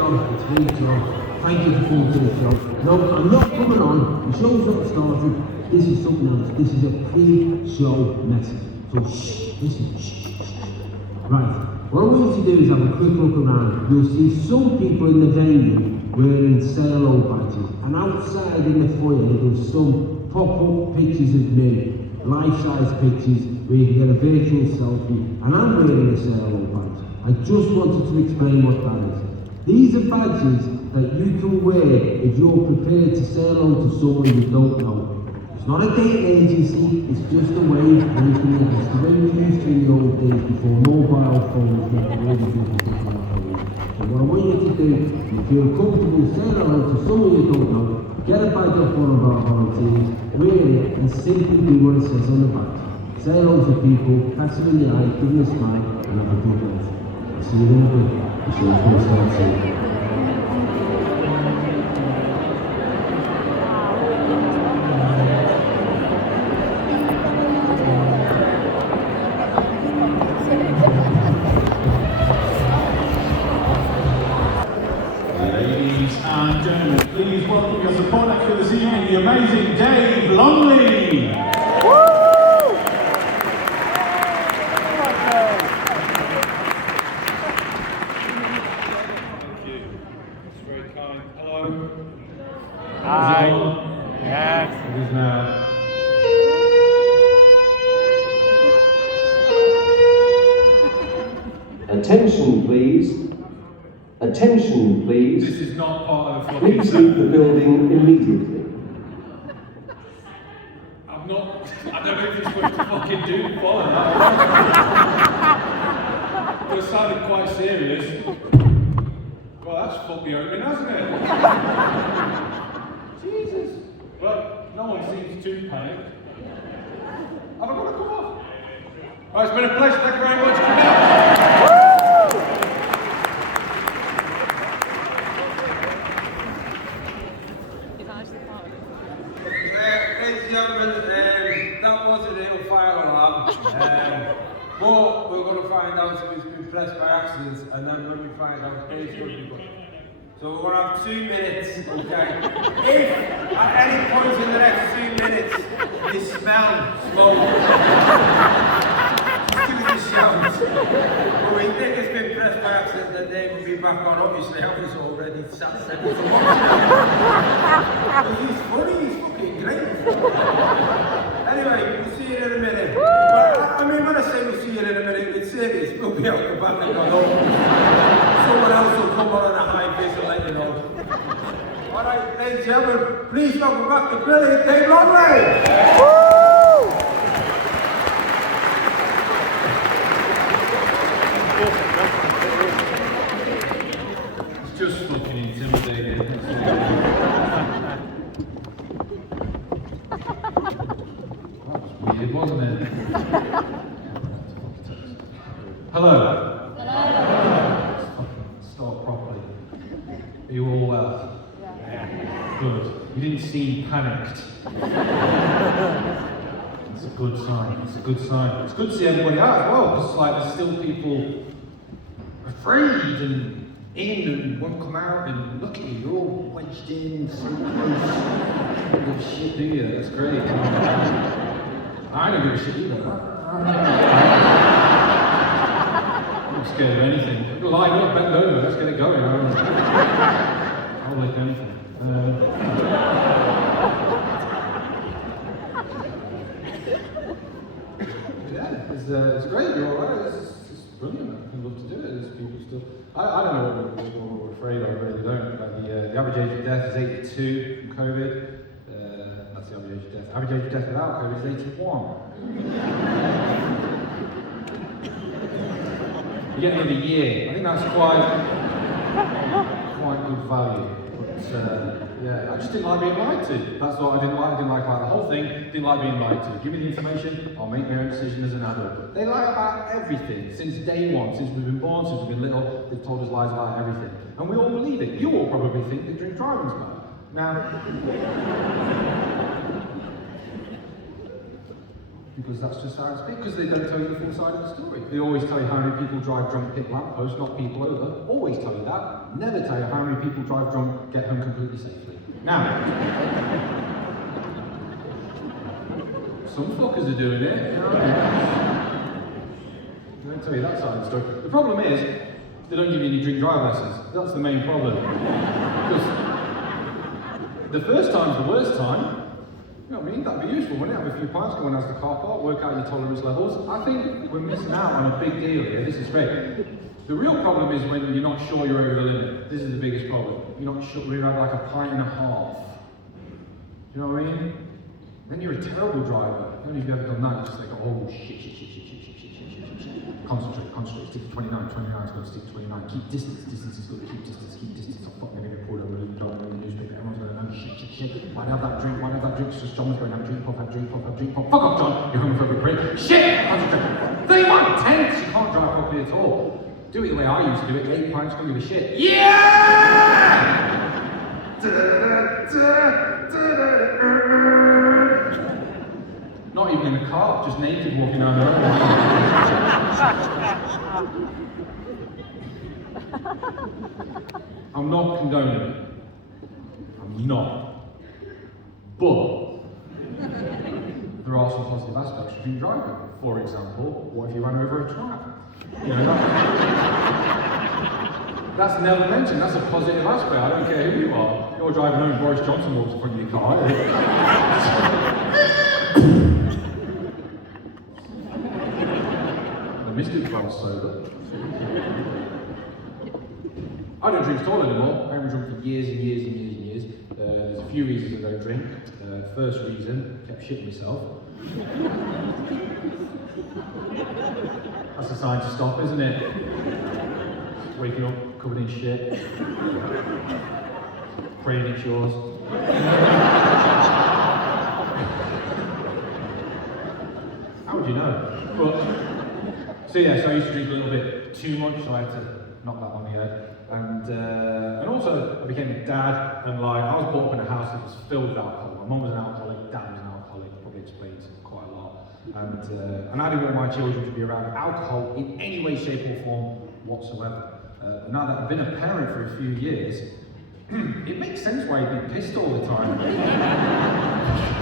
job, it's my job. Thank you for coming to the show. No, I'm not coming on. The show's not started. This is something else. This is a pre-show message. So shh, listen, shh. Right. What I want you to do is have a quick look around. You'll see some people in the venue wearing Say Hello badges. And outside in the foyer, there's some pop-up pictures of me, life-size pictures, where you can get a virtual selfie. And I'm wearing a Say Hello badge. I just wanted to explain what that is. These are badges that you can wear if you're prepared to say hello to someone you don't know. It's not a dating agency, it's just a way of making it. It's the way we used to in the old days before mobile phones made it really difficult to have phones. So what I want you to do, if you feel comfortable saying hello to someone you don't know, get a badge off one of our volunteers, wear it, and simply do what it says on the badge. Say hello to people, catch them in the eye, give them a smile, and have a good night. I'll see you in a bit. The show's going to start soon. Ladies and gentlemen, please welcome your support act for this evening, the amazing Dave Longley. Thank you. It's very kind. Hello. Hi. Is it on? Yes. It is now. Attention, please. Attention, please. This is not part of the Please fucking leave the building immediately. I'm not. I don't know if you're supposed to fucking do follow that. But it sounded quite serious. Well, that's fucked me open, hasn't it? Jesus. Well, no one seems too panicked. Have I got to come off? Oh, it's been a pleasure. Thank you very much. Good night. Ladies and gentlemen, that was a little fire alarm. But we're going to find out if it's been pressed by accident, and then when we find out, Dave's going to be good. So we're going to have 2 minutes, okay? If at any point in the next 2 minutes you smell smoke, just give us a shout. But we think it's been pressed by accident, then Dave will be back on. Obviously, I was already sat 7 to 1. He's funny, he's fucking great. Anyway, we'll see you in a minute. But, I mean, when I say we'll see you in a minute, it's serious. We'll be out the back and go home. Someone else will come on a high vis and let you know. Alright, ladies and gentlemen, please welcome back the brilliant Dave Longley! It's just fucking intimidating. That was weird, wasn't it? Hello. Hello. Start properly. Are you all well? Yeah. Good. You didn't seem panicked. It's a good sign. It's a good sign. It's good to see everybody out as well, because like there's still people afraid and in and won't come out, and look at you, you're all wedged in, so close. You don't give a shit, do you? That's great. I don't give a shit either. I'm not scared of anything. Line up, bend over, let's get it going. I'll like anything. Yeah, it's great, you're alright. It's brilliant. I love to do it. There's people still. I don't know what we're afraid of, I really don't. Like the average age of death is 82 from COVID. That's the average age of death. Average age of death without COVID is 81. You get another year. I think that's quite good value. But yeah, I just didn't like being lied to. That's what I didn't like. I didn't like the whole thing. Didn't like being lied to. Give me the information, I'll make my own decision as an adult. They lie about everything since day one, since we've been born, since we've been little. They've told us lies about everything, and we all believe it. You all probably think that drink driving's bad. Now, Because that's just how it's been, because they don't tell you the full side of the story. They always tell you how many people drive drunk hit lampposts, not people over. Always tell you that. Never tell you how many people drive drunk, get home completely safely. Now, some fuckers are doing it. They don't tell you that side of the story. The problem is, they don't give you any drink drive lessons. That's the main problem. Because the first time's the worst time. You know what I mean? That'd be useful, wouldn't it? Have a few pints, go and ask the car park, work out your tolerance levels. I think we're missing out on a big deal here. This is great. The real problem is when you're not sure you're over the limit. This is the biggest problem. You're not sure, we've had like a pint and a half. Do you know what I mean? Then you're a terrible driver. Only if you've ever done that, it's just like, oh shit. Concentrate, stick to 29, 29 is going to stick to 29. Keep distance is good, keep distance. I'm fucking going to get pulled over in the newspaper, everyone's going to know, shit. Why have that drink, it's just John's going to have drink pop. Fuck off, John, you're homophobic prick. Shit, concentrate. 31 tenths, you can't drive properly at all. Do it the way I used to do it, 8 pints, don't give a shit. Yeah! Not even in a car, just naked walking down the road. I'm not condoning it. I'm not. But there are some positive aspects of drink driving. For example, what if you ran over a trap? You know, that's never mentioned. That's a positive aspect. I don't care who you are. You're driving home, Boris Johnson walks in front of your car. Mr. Well sober. I don't drink at all anymore. I haven't drunk for years and years. There's a few reasons I don't drink. First reason, kept shitting myself. That's a sign to stop, isn't it? Waking up covered in shit. Praying it's yours. How would you know? But, so I used to drink a little bit too much, so I had to knock that on the head. And also, I became a dad, and like, I was brought up in a house that was filled with alcohol. My mum was an alcoholic, dad was an alcoholic, probably explains quite a lot. And I didn't want my children to be around alcohol in any way, shape or form whatsoever. Now that I've been a parent for a few years, it makes sense why you'd be pissed all the time.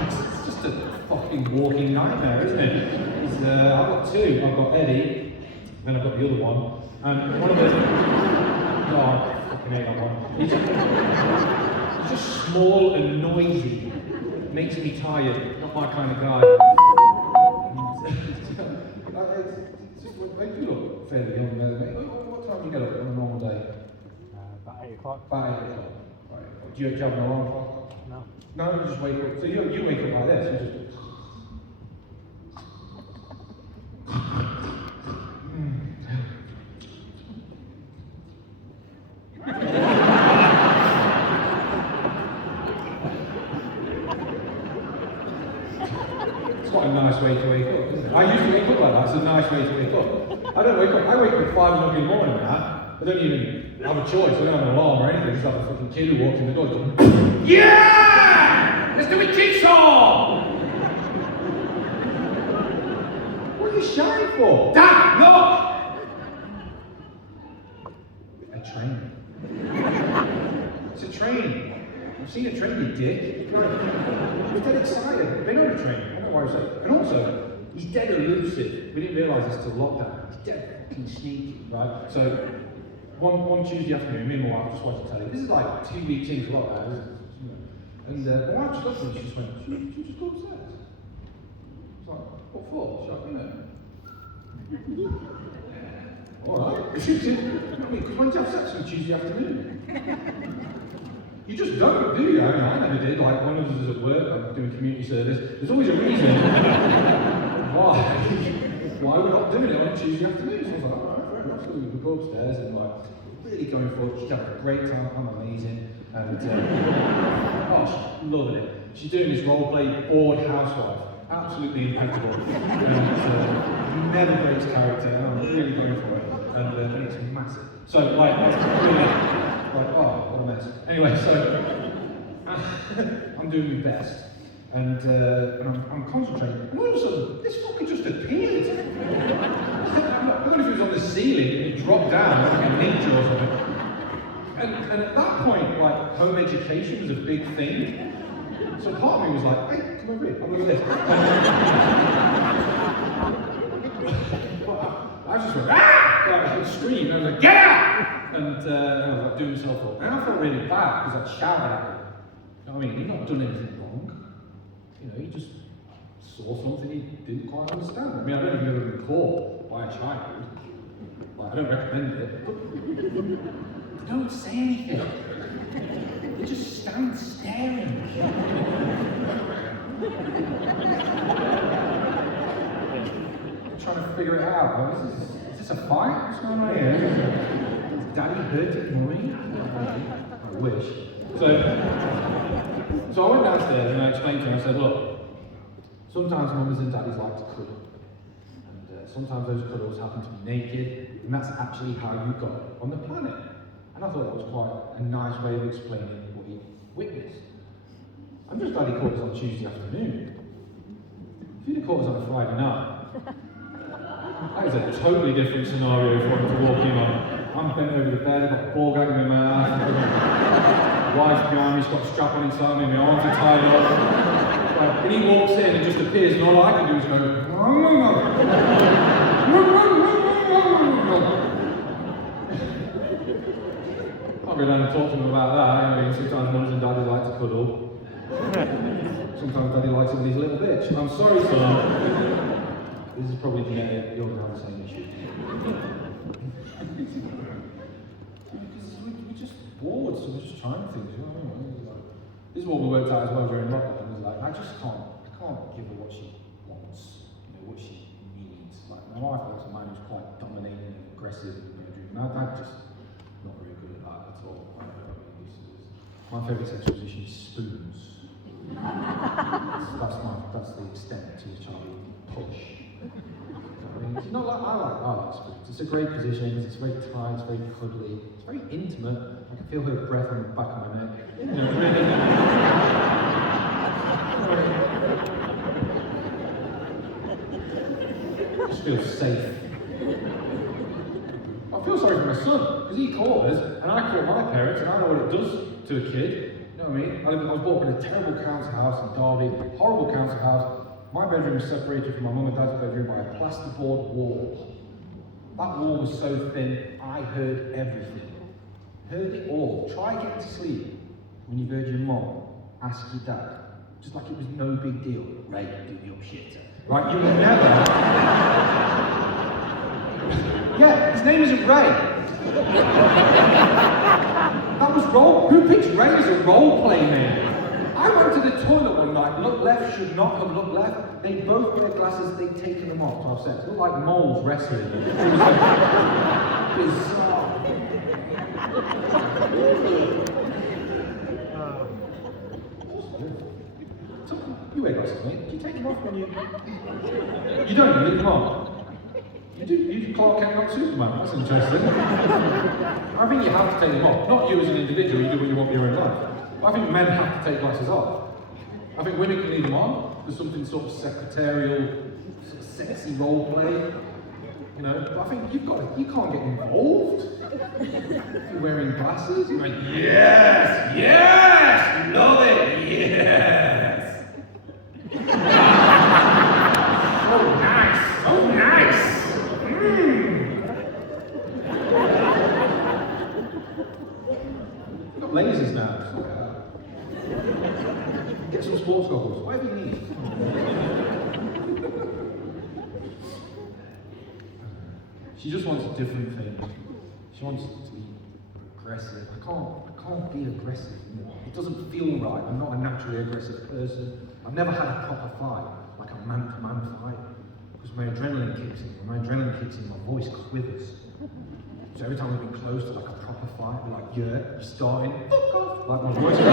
It's just a fucking walking nightmare, isn't it? I've got two. I've got Eddie, then I've got the other one. And one of them, I fucking hate that one. He's just small and noisy. Makes me tired. Not my kind of guy. You look fairly young, mate. What time do you get up on a normal day? About 8 o'clock. About 8 o'clock. Right. Do you have an alarm clock? No. No, you just wake up. So you wake up like this. You just. It's quite a nice way to wake up, isn't it? I used to wake up like that. It's a nice way to wake up. I don't wake up. I wake up at 5 o'clock in the morning now. I don't even have a choice. I don't have an alarm or anything. I just have a fucking kid who walks in the door. Yeah! Let's do a jigsaw! What are you shouting for? Dad, look! A train. It's a train. I've seen a train, you dick. He's dead excited. I've been on a train. I don't know why I was saying. And also, he's dead elusive. We didn't realise it's still lockdown. He's dead fucking sneaky, right? So, one Tuesday afternoon, me and my wife just watched the telly. This is like 2 weeks into lockdown, isn't it? And my wife just looked at me and she just went, should we just go upstairs? It's like, what for? She's like, you know. Alright. Because when do you have sex on Tuesday afternoon? You just don't, do you? I mean, I never did. Like, one of us is at work, I'm doing community service. There's always a reason why we're not doing it on a Tuesday afternoon. So I was like, alright, fair enough. So we go upstairs and like, really going for it. She's having a great time. I'm amazing. And, she's loving it. She's doing this role play, bored housewife. Absolutely impeccable. And never breaks character. And I'm really going for it. And it's massive. So, like, what a mess. Anyway, so I'm doing my best. And I'm concentrating, and all of a sudden, this fucker just appeared. I don't know if it was on the ceiling and it dropped down like a ninja or something. And at that point, like, home education was a big thing. So part of me was like, hey, come over here, have a look at this. I just went, ah! Like, I would scream, and I was like, get out! And I was like, doing myself up. And I felt really bad because I'd shouted at him. You know what I mean? He'd not done anything wrong. You know, he just saw something he didn't quite understand. I mean, I don't know if you've ever been caught by a child. Like, I don't recommend it, but they don't say anything. They just stand staring. Trying to figure it out. Like, is this a fight? What's going on here? Is Daddy hurting Mommy? I wish. So I went downstairs and I explained to him, I said, look, sometimes mums and daddies like to cuddle. And sometimes those cuddles happen to be naked, and that's actually how you got on the planet. And I thought that was quite a nice way of explaining what he witnessed. I'm just glad he caught us on Tuesday afternoon. If he'd have caught us on a Friday night, that is a totally different scenario for him to walk in on. I'm bent over the bed, I've got a ball gag in my mouth, wife behind me, she's got a strap on inside me, my arms are tied up. And he walks in and just appears, and all I can do is go, I'll go down and talk to him about that. I mean, sometimes mums and daddies like to cuddle. Sometimes daddy likes it when he's a little bitch. I'm sorry, son. This is probably genetic, you're going to have the same issue. Because we're just bored, so we're just trying things, you know what I mean? Like, this is what we worked out as well during lockdown. It was like, I can't give her what she wants, you know, what she needs. Like, my wife was a man who's quite dominating and aggressive in the bedroom, and I'm just not very good at that at all. My favourite sexual position is spoons. That's the extent to which I push. I mean, it's not like I like spoons. It's a great position because it's very tight, it's very cuddly, it's very intimate. I can feel her breath on the back of my neck. You know, really. I just feel safe. I feel sorry for my son because he caught us, and I caught my parents, and I know what it does to a kid. You know what I mean? I was brought up in a terrible council house in Derby, horrible council house. My bedroom was separated from my mum and dad's bedroom by a plasterboard wall. That wall was so thin, I heard everything. Heard it all. Try getting to sleep when you've heard your mum ask your dad, just like it was no big deal. Ray, do me up shit. Right, you will never... Yeah, his name isn't Ray. That was who picked Ray as a role-play name? I went to the toilet one night, look left, should not have looked left. They both wear glasses, they'd taken them off to have sex. They looked like moles wrestling. It was like, bizarre. You wear glasses, mate. Do you take them off when you... You don't, you leave them on. You do Clark Kent, not Superman. That's interesting. I think you have to take them off. Not you as an individual, you do what you want in your own life. I think men have to take glasses off. I think women can leave them on. There's something sort of secretarial, sort of sexy role play. You know, but I think you can't get involved. You're wearing glasses, you're like, yes, yes, love it, yes. So nice, so nice. We've got lasers now. Get some sports goggles, whatever you need. She just wants a different thing. She wants to be aggressive. I can't be aggressive. You know? It doesn't feel right. I'm not a naturally aggressive person. I've never had a proper fight, like a man-to-man fight. Because my adrenaline kicks in. When my adrenaline kicks in, my voice quivers. So every time we've been close to like a proper fight, we're like, yeah, you're starting, fuck off. Like my voice goes.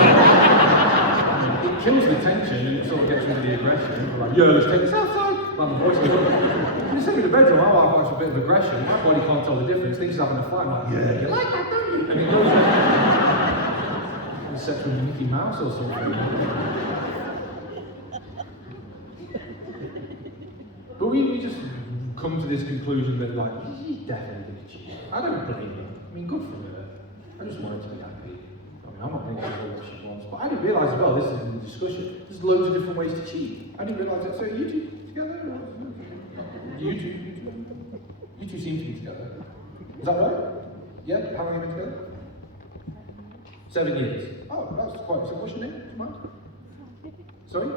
It kills the tension and it sort of gets rid of the aggression. We're like, yeah, let's take this outside. Like my voice goes up. When you send me to the bedroom, my wife likes a bit of aggression. My body can't tell the difference. Thinks she's having a fight. I'm like, yeah, you like that, don't you? And it goes in. It's set from Mickey Mouse or something. to this conclusion that like, she's definitely going to cheat. I don't blame her. I mean, good for her. I just want her to be happy. I mean, I'm not going to give her what she wants. But I didn't realise as well, this is in the discussion, there's loads of different ways to cheat. I didn't realise that. So you two together? You two seem to be together. Is that right? Yeah? How long have you been together? 7 years. Oh, that's quite a what's your name? Do you mind? Sorry?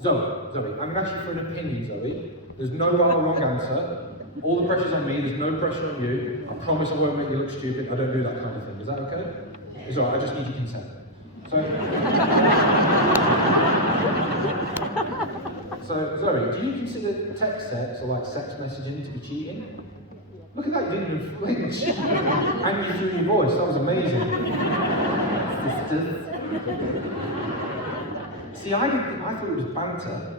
Zoe. I'm asking for an opinion, Zoe. There's no right or wrong answer. All the pressure's on me, there's no pressure on you. I promise I won't make you look stupid. I don't do that kind of thing. Is that okay? It's alright, I just need your consent. So Zoe, do you consider text sex or like sex messaging to be cheating? Look at that, you didn't even flinch. And you threw your voice, that was amazing. See, I thought it was banter.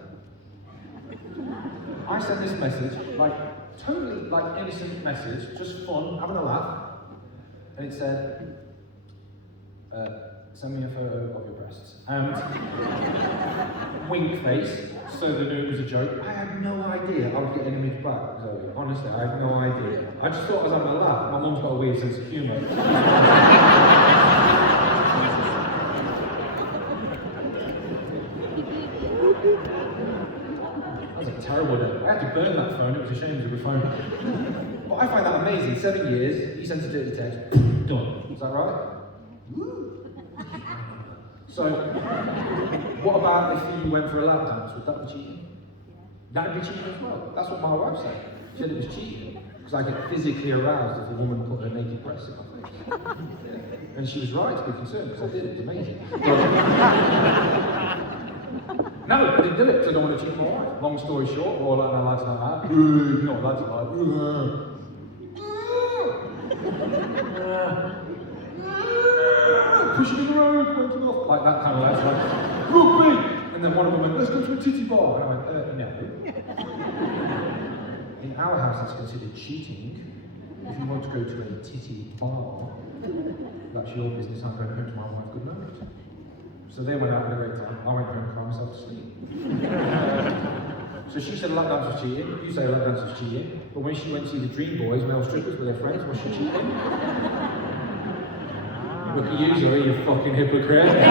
I sent this message, like, totally like innocent message, just fun, having a laugh. And it said, send me a photo of your breasts. And wink face, so they knew it was a joke. I had no idea I would get an image back, Zoe. Honestly, I had no idea. I just thought I was having a laugh. My mum's got a weird sense of humour. That was a terrible day. I had to burn that phone, it was a shame of the phone. But I find that amazing. 7 years, he sends a dirty text, done. Is that right? So, what about if you went for a lap dance? Would that be cheating? That'd be cheating as well. That's what my wife said. She said it was cheating. Because I get physically aroused if a woman put her naked breasts in my face. Yeah. And she was right to be concerned, because I did, it was amazing. No, I didn't do it because I don't want to cheat my wife. Long story short, we're all like, no, lads like that. You know what lads are like. Pushing in the road, wanking off, like that kind of lads, like, rugby! And then one of them went, let's go to a titty bar. And I went, no. In our house, that's considered cheating. If you want to go to a titty bar, that's your business. I'm going home to my wife, good night. So they went out with a great time. I went home and cried myself to sleep. So she said a lap dance was cheating, you say a lap dance was cheating, but when she went to see the Dream Boys, male strippers with their friends, was she cheating? Look at you, Zoe, you fucking hypocrite. You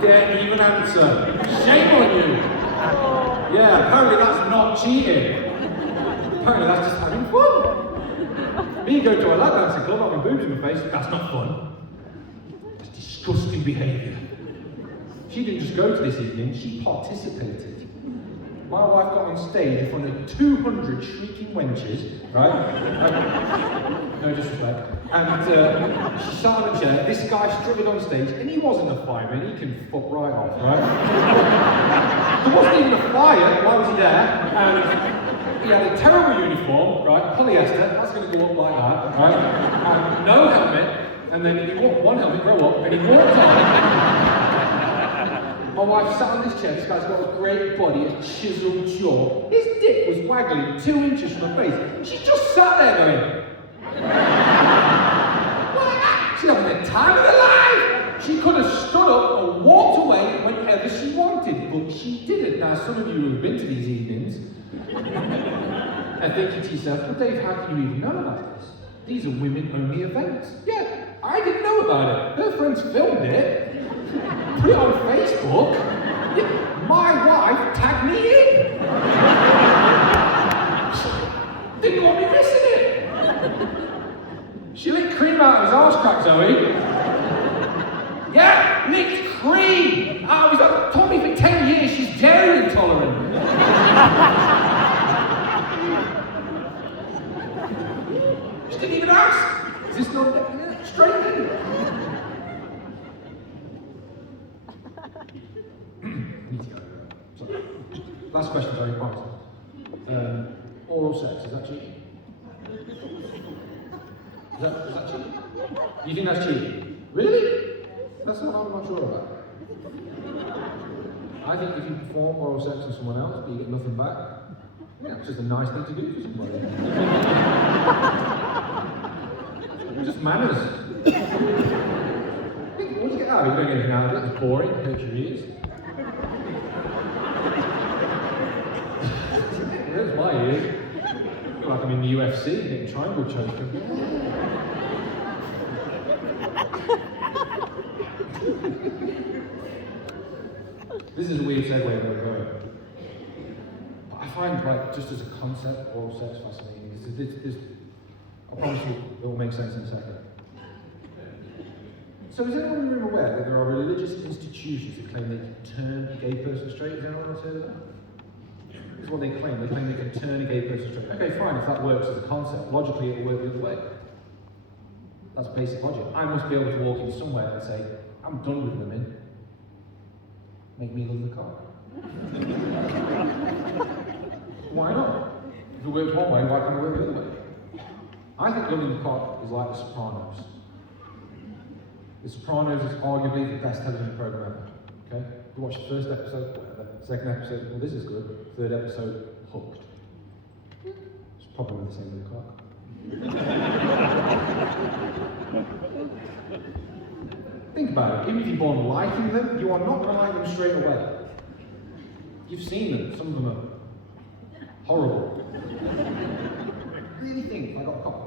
dare even answer. Shame on you. Yeah, apparently that's not cheating. Apparently that's just having fun. Me go to a lap dancing club, having boobs in my face, that's not fun. That's disgusting behaviour. She didn't just go to this evening, she participated. My wife got on stage in front of 200 shrieking wenches, right? No disrespect. And she sat on a chair, this guy strutted on stage, and he wasn't a fireman, he can fuck right off, right? There wasn't even a fire, why was he there? And he had a terrible uniform, right? Polyester, that's going to go up like that, right? And no helmet, and then he wore one helmet, grow up, and he walked on. My wife sat on this chair, this guy's got a great body, a chiseled jaw. His dick was waggling 2 inches from her face. She just sat there going, what? She's having the time of her life. She could have stood up and walked away whenever she wanted, but she didn't. Now, some of you who have been to these evenings are thinking to yourself, well, Dave, how can you even know about this? These are women-only events. Yeah, I didn't know about it. Her friends filmed it. Put it on Facebook. Yeah, my wife tagged me in. Didn't want me missing it. She licked cream out of his arse crack, Zoe. Yeah, licked cream out of his arse. Told me for 10 years she's dairy intolerant. She didn't even ask. Is this not straight in? Need to go. Sorry. Last question, very promise. Oral sex, is that cheating? Is that cheating? You think that's cheating? Really? That's what I'm not sure about. I think if you perform oral sex on someone else, but you get nothing back, yeah, it's just a nice thing to do for somebody. Just manners. What do you get out of it? You don't get anything out of it, it's boring, it hurts your ears. here. I feel like I'm in the UFC getting triangle choked. This is a weird segue where we're going. But I find, like, just as a concept, oral sex fascinating. I promise you it will make sense in a second. So is anyone in the room aware that there are religious institutions that claim they can turn a gay person straight? Has anyone else heard of that? This is what they claim. They claim they can turn a gay person straight. Okay, fine, if that works as a concept, logically it will work the other way. That's basic logic. I must be able to walk in somewhere and say, I'm done with women. Make me love the cock. Why not? If it works one way, why can't it work the other way? I think loving the cock is like The Sopranos. The Sopranos is arguably the best television program ever. Okay? You watch the first episode, whatever. Second episode, well, this is good. Third episode, hooked. It's probably the same with the cock. Think about it. Even if you're born liking them, you are not going to like them straight away. You've seen them. Some of them are horrible. Really think if I got a cock,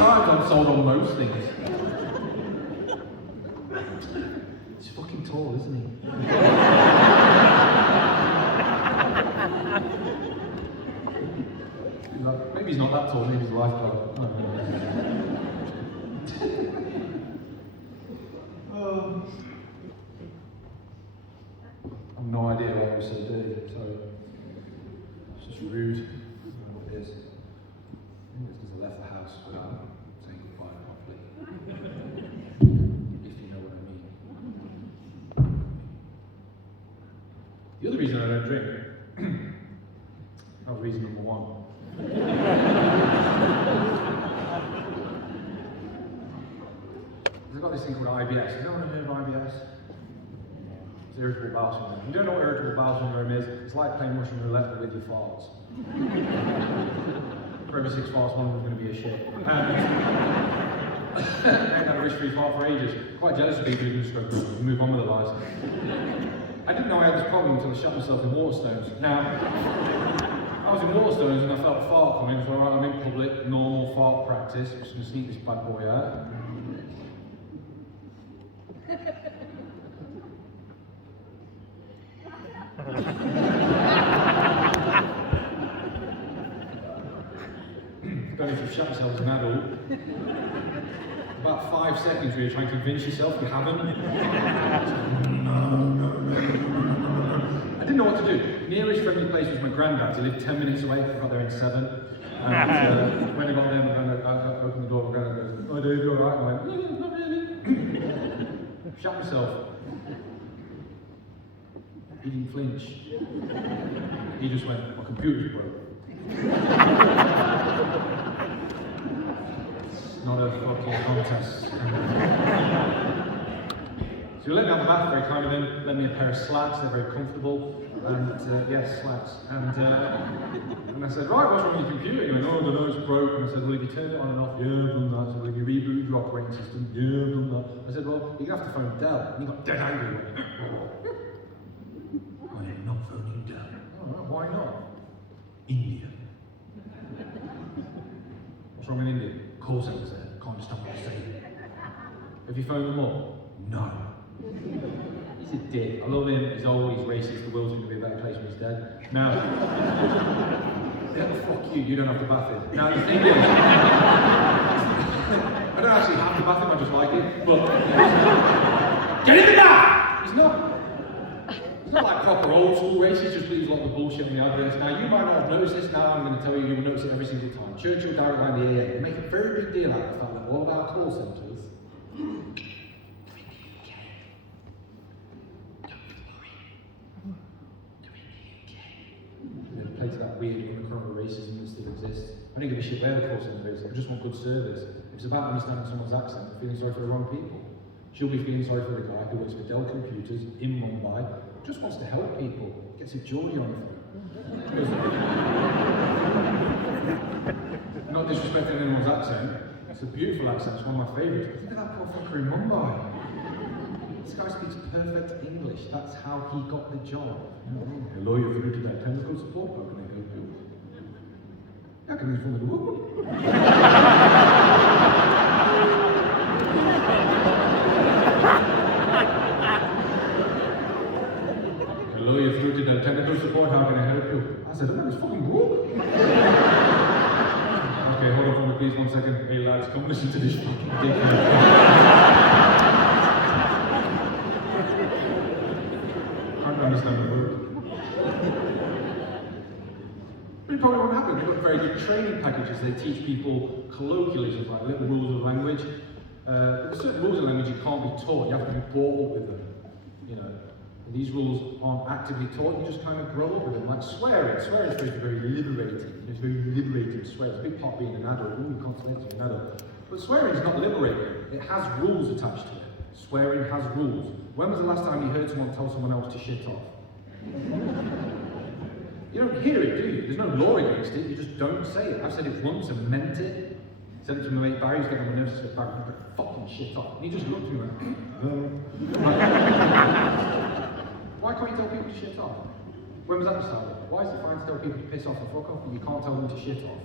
I'm sold on most things. He's fucking tall, isn't he? Maybe he's not that tall, maybe he's a lifeguard. I've no idea why I was so dirty, sorry. It's just rude. I don't know what it is. I think it's because I left the house without saying goodbye properly. If you know what I mean. The other reason I don't drink, that was reason number one. I've got this thing called IBS. Has anyone heard of IBS? It's irritable bowel syndrome. If you don't know what irritable bowel syndrome is, it's like playing Russian roulette with your farts. For every 6 farts, one of them's going to be a shit. I ain't had a risk-free fart for ages. Quite jealous of people who can stroke and move on with their lives. I didn't know I had this problem until I shut myself in Waterstones. Now, I was in Waterstones and I felt a fart coming, so I'm in public, normal fart practice. I'm just going to sneak this bad boy out. Don't know if you've shut yourself as an adult. About 5 seconds where you're trying to convince yourself you haven't. I didn't know what to do. Nearest friendly place was my granddad's. He lived 10 minutes away. I got there in 7. And when I got there, my granddad opened the door. My granddad goes, "Oh, Dave, you alright?" I went, "Not really." Shut myself. He didn't flinch. He just went, "My computer's broke." It's not a fucking contest. So he let me have the bath very kind of him, lent me a pair of slacks, they're very comfortable. And yes, slacks. And I said, "Right, what's wrong with your computer?" He went, "Oh, I don't know, it's broke." And I said, "Well, if you turn it on and off," "Yeah, I've done that." "So, well, if you reboot your operating system," "Yeah, I've done that." I said, "Well, you're going to have to phone Dell." And he got dead angry. "I am not phoning Dell." "Oh, why not?" "India." "What's wrong with India?" "Call centre's there, can't understand what you're saying." "Have you phoned them all?" "No." He's a dick. I love him, he's old, he's racist, the world's going to be a better place when he's dead. Now, yeah, fuck you, you don't have to bath him. Now, the thing is, I don't actually have to bath him, I just like it, but... Get in the bath! It's not like proper old school races, just believes a lot of the bullshit on the adverts. Now, you might not have noticed this, now I'm going to tell you, you'll notice it every single time. Churchill Direct Line, the AA, they make a very big deal out of the fact that all of our call centres play to that weird undercurrent of racism that still exists. I don't give a shit where the call centre is, I just want good service. If it's about understanding someone's accent, I'm feeling sorry for the wrong people. She'll be feeling sorry for the guy who works for Dell Computers in Mumbai, just wants to help people, gets a Geordie on the phone. Not disrespecting anyone's accent, it's a beautiful accent, it's one of my favourites. But think of that poor fucker in Mumbai. This guy speaks perfect English, that's how he got the job. Hello, you're through to that technical support, how can I help you? How can I from the world? Hello, you're through to the technical support, how can I help you? I said, oh, it's fucking broke. Okay, hold on for me please 1 second. Hey lads, come listen to this fucking dick. I don't understand the word. But it probably won't happen. They've got very good training packages. They teach people colloquialisms, like little rules of language. But there's certain rules of language you can't be taught. You have to be brought up with them. You know, and these rules aren't actively taught. You just kind of grow up with them. Like swearing. Swearing is supposed to be very liberating. It's very liberating to swear. It's a big part of being an adult. Ooh, you can't swear to an adult. But swearing is not liberating. It has rules attached to it. Swearing has rules. When was the last time you heard someone tell someone else to shit off? You don't hear it, do you? There's no law against it, you just don't say it. I've said it once and meant it. Said it to my mate Barry, he's getting on my nerves, said, Barry, fucking shit off. And he just looked at me and went, why can't you tell people to shit off? When was that decided? Why is it fine to tell people to piss off and fuck off, but you can't tell them to shit off?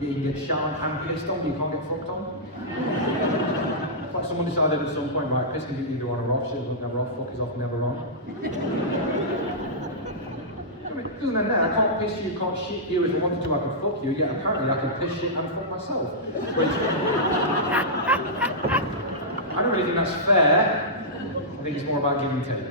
Yeah, you can get showered and pissed on, but you can't get fucked on? It's like someone decided at some point, right, piss can be either on or off, shit is never off, fuck is off, never on. It doesn't end there. I can't piss you, can't shit you. If I wanted to, I could fuck you. Yet apparently I can piss shit and fuck myself. Which, I don't really think that's fair. I think it's more about give and take.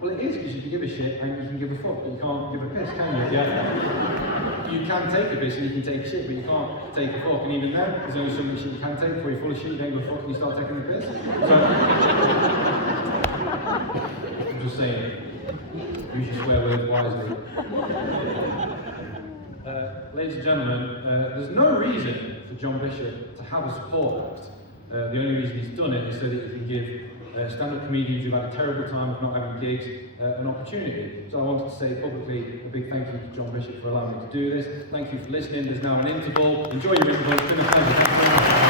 Well, it is, because you can give a shit and you can give a fuck, but you can't give a piss, can you? Yeah. You can take a piss and you can take a shit, but you can't take a fuck. And even then, there's only so much shit you can take before you're full of shit, you then go fuck and you start taking the piss. So, I'm just saying, use your swear words wisely. Ladies and gentlemen, there's no reason for John Bishop to have a support act. The only reason he's done it is so that he can give stand-up comedians who've had a terrible time of not having gigs an opportunity. So I wanted to say publicly a big thank you to John Bishop for allowing me to do this. Thank you for listening. There's now an interval. Enjoy your interval. It's been a pleasure. Thank you very much.